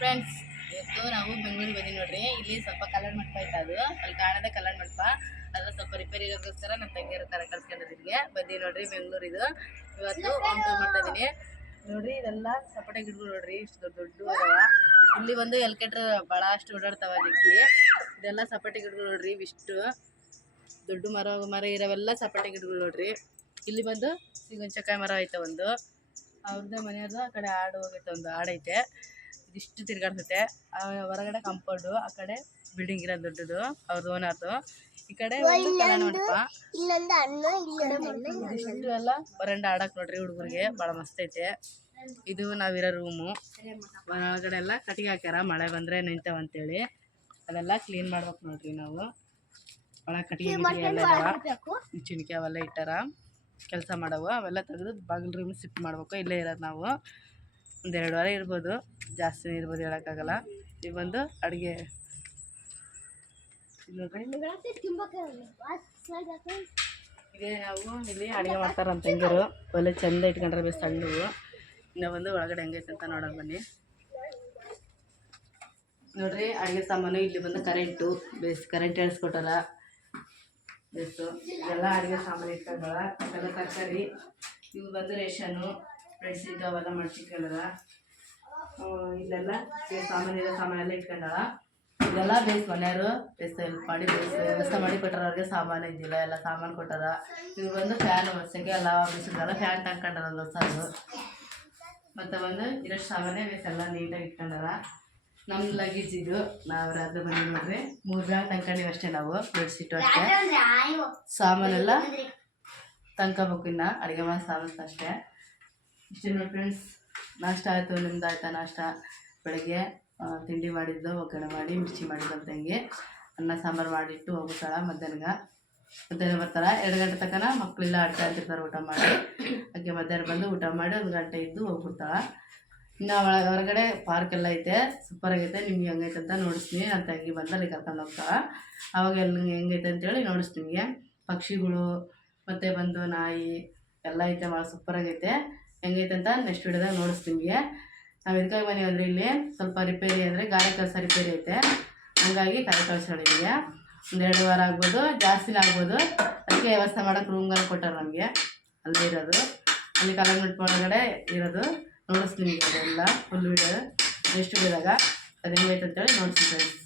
Friends, ಇವತ್ತು ನಾವು ಬೆಂಗಳೂರಿಗೆ ಬಂದಿ ನೋಡ್ರಿ. ಇಲ್ಲಿ ಸ್ವಲ್ಪ ಕಲ್ಯಾಣ ಮಂಟಪ ಐತೆ, ಅದು ಅಲ್ಲಿ ಕಾಣದ ಕಲ್ಯಾಣ ಮಂಟಪ. ಅದ್ರ ಸ್ವಲ್ಪ ರಿಪೇರಿ ಇರೋದಕ್ಕೋಸ್ಕರ ನಮ್ಮ ತಂಗಿಯರ ತರ ಕಳ್ಸ್ಕೊಂಡಿದ್ರಿಗೆ ಬಂದಿ ನೋಡ್ರಿ. ಬೆಂಗಳೂರಿದು ಇವತ್ತು ಹೋಮ್ ಟೂರ್ ಮಾಡ್ತಾ ಇದೀನಿ ನೋಡ್ರಿ. ಇದೆಲ್ಲ ಸಪೋಟೆ ಗಿಡಗಳು ನೋಡ್ರಿ, ಇಷ್ಟು ದೊಡ್ಡ ಅದಾವ. ಇಲ್ಲಿ ಒಂದು ಎಲ್ಕೆಟ್ರ ಭಾಳ ಅಷ್ಟು ಓಡಾಡ್ತಾವ ಜಗ್ಗಿ. ಇದೆಲ್ಲ ಸಪೋಟೆ ಗಿಡಗಳು ನೋಡ್ರಿ, ಇಷ್ಟು ದೊಡ್ಡ ಮರ ಇರೋವೆಲ್ಲ ಸಪೋಟೆ ಗಿಡಗಳು ನೋಡ್ರಿ. ಇಲ್ಲಿ ಬಂದು ಸಿಗುಂಚಕಾಯಿ ಮರ ಐತೆ ಒಂದು, ಅವ್ರದ್ದೇ ಮನೆಯವ್ರದ್ದು. ಆ ಕಡೆ ಆಡು ಹೋಗೈತೆ, ಒಂದು ಆಡೈತೆ, ಇದಿಷ್ಟು ತಿರ್ಗಾಡ್ತೈತೆ. ಹೊರಗಡೆ ಕಾಂಪೌಂಡು, ಆ ಕಡೆ ಬಿಲ್ಡಿಂಗ್ ಇರೋದು ದೊಡ್ಡದು, ಅವ್ರದ್ದು ಓನರ್ದು. ಈ ಕಡೆ ಒಂದು ಕಲ್ಯಾಣ ಮಂಟಪ. ಇದಿಷ್ಟು ಎಲ್ಲ ಹೊರಂಡ ಆಡಕ್ಕೆ ನೋಡ್ರಿ, ಹುಡುಗರಿಗೆ ಭಾಳ ಮಸ್ತ್ ಐತೆ. ಇದು ನಾವಿರೋ ರೂಮು. ಹೊರಗಡೆ ಎಲ್ಲ ಕಟ್ಟಿಗೆ ಹಾಕ್ಯಾರ, ಮಳೆ ಬಂದರೆ ನಿಂತವಂತೇಳಿ. ಅದೆಲ್ಲ ಕ್ಲೀನ್ ಮಾಡ್ಬೇಕು ನೋಡ್ರಿ ನಾವು. ಒಳಗೆ ಕಟ್ಟಿಗೆ ಎಲ್ಲ ಇದಾವ, ಚಿಣಿಕೆ ಅವೆಲ್ಲ ಇಟ್ಟಾರ. ಕೆಲಸ ಮಾಡವು ಅವೆಲ್ಲ ತೆಗೆದು ಬಾಗಿಲು ರೂಮ್ ಶಿಫ್ಟ್ ಮಾಡ್ಬೇಕು. ಇಲ್ಲೇ ಇರೋದು ನಾವು. ಒಂದು 2 ವಾರ ಇರ್ಬೋದು, ಜಾಸ್ತಿನೇ ಇರ್ಬೋದು, ಹೇಳೋಕ್ಕಾಗಲ್ಲ. ಈಗ ಬಂದು ಅಡುಗೆ ಇದೇ ನಾವು ಇಲ್ಲಿ ಅಡುಗೆ ಮಾಡ್ತಾರೆ ನಮ್ಮ ತಂಗಿಯರು. ಒಳ್ಳೆ ಚೆಂದ ಇಟ್ಕೊಂಡ್ರೆ ಬೇಸ್ ಸಣ್ಣವು. ಇನ್ನು ಬಂದು ಒಳಗಡೆ ಹೆಂಗೈತೆ ಅಂತ ನೋಡೋಕೆ ಬನ್ನಿ ನೋಡ್ರಿ. ಅಡುಗೆ ಸಾಮಾನು ಇಲ್ಲಿ ಬಂದು ಕರೆಂಟು ಬೇಸ್, ಕರೆಂಟ್ ಎಳ್ಸ್ಕೊಟ್ಟಲ್ಲ ಬೇಸು. ಇದೆಲ್ಲ ಅಡುಗೆ ಸಾಮಾನು ಇಟ್ಕೊಂಡಳ. ಎಲ್ಲ ತರಕಾರಿ, ಇವು ಬಂದು ರೇಷನು, ಬೆಡ್ಶೀಟ್ ಅವೆಲ್ಲ ಮಡ್ಚಿಟ್ಕೊಂಡಳ. ಇಲ್ಲೆಲ್ಲ ಸಾಮಾನಿರೋ ಸಾಮಾನೆಲ್ಲ ಇಟ್ಕೊಂಡಳ. ಇದೆಲ್ಲ ಬೇಸ್ ಮನೆಯವರು ಬೇಸ್ ಹೆಲ್ಪ್ ಮಾಡಿ ಬೇಸ್ ವ್ಯವಸ್ಥೆ ಮಾಡಿ ಕೊಟ್ಟಾರ. ಅವ್ರಿಗೆ ಸಾಮಾನು ಇದ್ದಿಲ್ಲ, ಎಲ್ಲ ಸಾಮಾನು ಕೊಟ್ಟಾರ. ಇವು ಬಂದು ಫ್ಯಾನ್ ವರ್ಷಕ್ಕೆ ಎಲ್ಲ ಬಿಸಿದೆಲ್ಲ ಫ್ಯಾನ್ ತಗೊಂಡಾರ ಒಂದು ಹೊಸದು. ಮತ್ತು ಬಂದು ಇರೋಷ್ಟು ಸಾಮಾನೇ ಬೇಸ್ ಎಲ್ಲ ನೀಟಾಗಿ ಇಟ್ಕೊಂಡಾರ. ನಮ್ಮ ಲಗೇಜ್ ಇದು, ನಾವು ರಾತ್ರಿ ಬಂದು ನೋಡ್ರಿ 3 ಬ್ಯಾಗ್ ತಂದ್ಕೊಂಡಿವಿ ಅಷ್ಟೇ ನಾವು. ಬೆಡ್ಶೀಟು ಅಷ್ಟೇ, ಸಾಮಾನೆಲ್ಲ ತಂದ್ಕೋಬೇಕು. ಇನ್ನು ಅಡುಗೆ ಮಾಡೋ ಸಾಮಾನು ಅಷ್ಟೇ. ಇಷ್ಟೇ ನೋಡಿ ಫ್ರೆಂಡ್ಸ್. ನಾಷ್ಟ ಆಯಿತು, ನಿಮ್ದು ಆಯ್ತಾ ನಾಷ್ಟ? ಬೆಳಗ್ಗೆ ತಿಂಡಿ ಮಾಡಿದ್ದು, ಒಗ್ಗರಣೆ ಮಾಡಿ ಮಿರ್ಚಿ ಮಾಡಿದ್ದು ಅಂತ ತಂಗಿ. ಅನ್ನ ಸಾಂಬಾರು ಮಾಡಿಟ್ಟು ಹೋಗ್ಬಿಟ್ಟಾಳ. ಮಧ್ಯಾಹ್ನ ಬರ್ತಾರೆ. 2 ಗಂಟೆ ತನಕ ಮಕ್ಕಳೆಲ್ಲ ಆಡ್ತಾ ಇರ್ತಾರೆ ಊಟ ಮಾಡಿ. ಹಾಗೆ ಮಧ್ಯಾಹ್ನ ಬಂದು ಊಟ ಮಾಡಿ 1 ಗಂಟೆ ಇದ್ದು ಹೋಗ್ಬಿಡ್ತಾಳೆ. ಇನ್ನು ಹೊರಗಡೆ ಪಾರ್ಕ್ ಎಲ್ಲ ಐತೆ, ಸೂಪರ್ ಆಗೈತೆ. ನಿಮ್ಗೆ ಹೆಂಗೈತೆ ಅಂತ ನೋಡಿಸ್ತೀನಿ. ನನ್ನ ತಂಗಿ ಬಂದಲ್ಲಿ ಕರ್ಕೊಂಡು ಹೋಗ್ತಾಳೆ. ಅವಾಗ ಎಲ್ಲ ಹೆಂಗೈತೆ ಅಂತೇಳಿ ನೋಡಿಸ್ತೀನಿ ನಿಮಗೆ. ಪಕ್ಷಿಗಳು ಮತ್ತು ಬಂದು ನಾಯಿ ಎಲ್ಲ ಐತೆ, ಭಾಳ ಸೂಪರಾಗೈತೆ. ಹೆಂಗೈತೆ ಅಂತ ನೆಕ್ಸ್ಟ್ ವಿಡಿಯೋದಾಗ ನೋಡಿಸ್ತೀನಿ ನಿಮಗೆ. ನಾವು ಇದಕ್ಕಾಗಿ ಮನೆ ಅಂದರೆ ಇಲ್ಲಿ ಸ್ವಲ್ಪ ರಿಪೇರಿ ಅಂದರೆ ಗಾರೆ ಕೆಲಸ ರಿಪೇರಿ ಐತೆ, ಹಂಗಾಗಿ ಕರೆ ಕಳಿಸ್ಕೊಂಡಿದ್ದೀವಿ. ಒಂದು 2 ವಾರ ಆಗ್ಬೋದು, ಜಾಸ್ತಿನೇ ಆಗ್ಬೋದು. ಅದಕ್ಕೆ ವ್ಯವಸ್ಥೆ ಮಾಡೋಕ್ಕೆ ರೂಮ್ಗಳು ಕೊಟ್ಟಾರೆ ನಮಗೆ. ಅಲ್ಲೇ ಇರೋದು, ಅಲ್ಲಿ ಕಲ್ಯಾಣ ಮಂಟಪ ಒಳಗಡೆ ಇರೋದು. ನೋಡಿಸ್ತೀನಿ ಅದೆಲ್ಲ ಫುಲ್ ವಿಡಿಯೋ ನೆಕ್ಸ್ಟ್ ವಿಡಿಯೋದಾಗ ಅದು ಹೆಂಗೈತೆ ಅಂತೇಳಿ ನೋಡ್ತೀನಿ ಫ್ರೆಂಡ್ಸ್.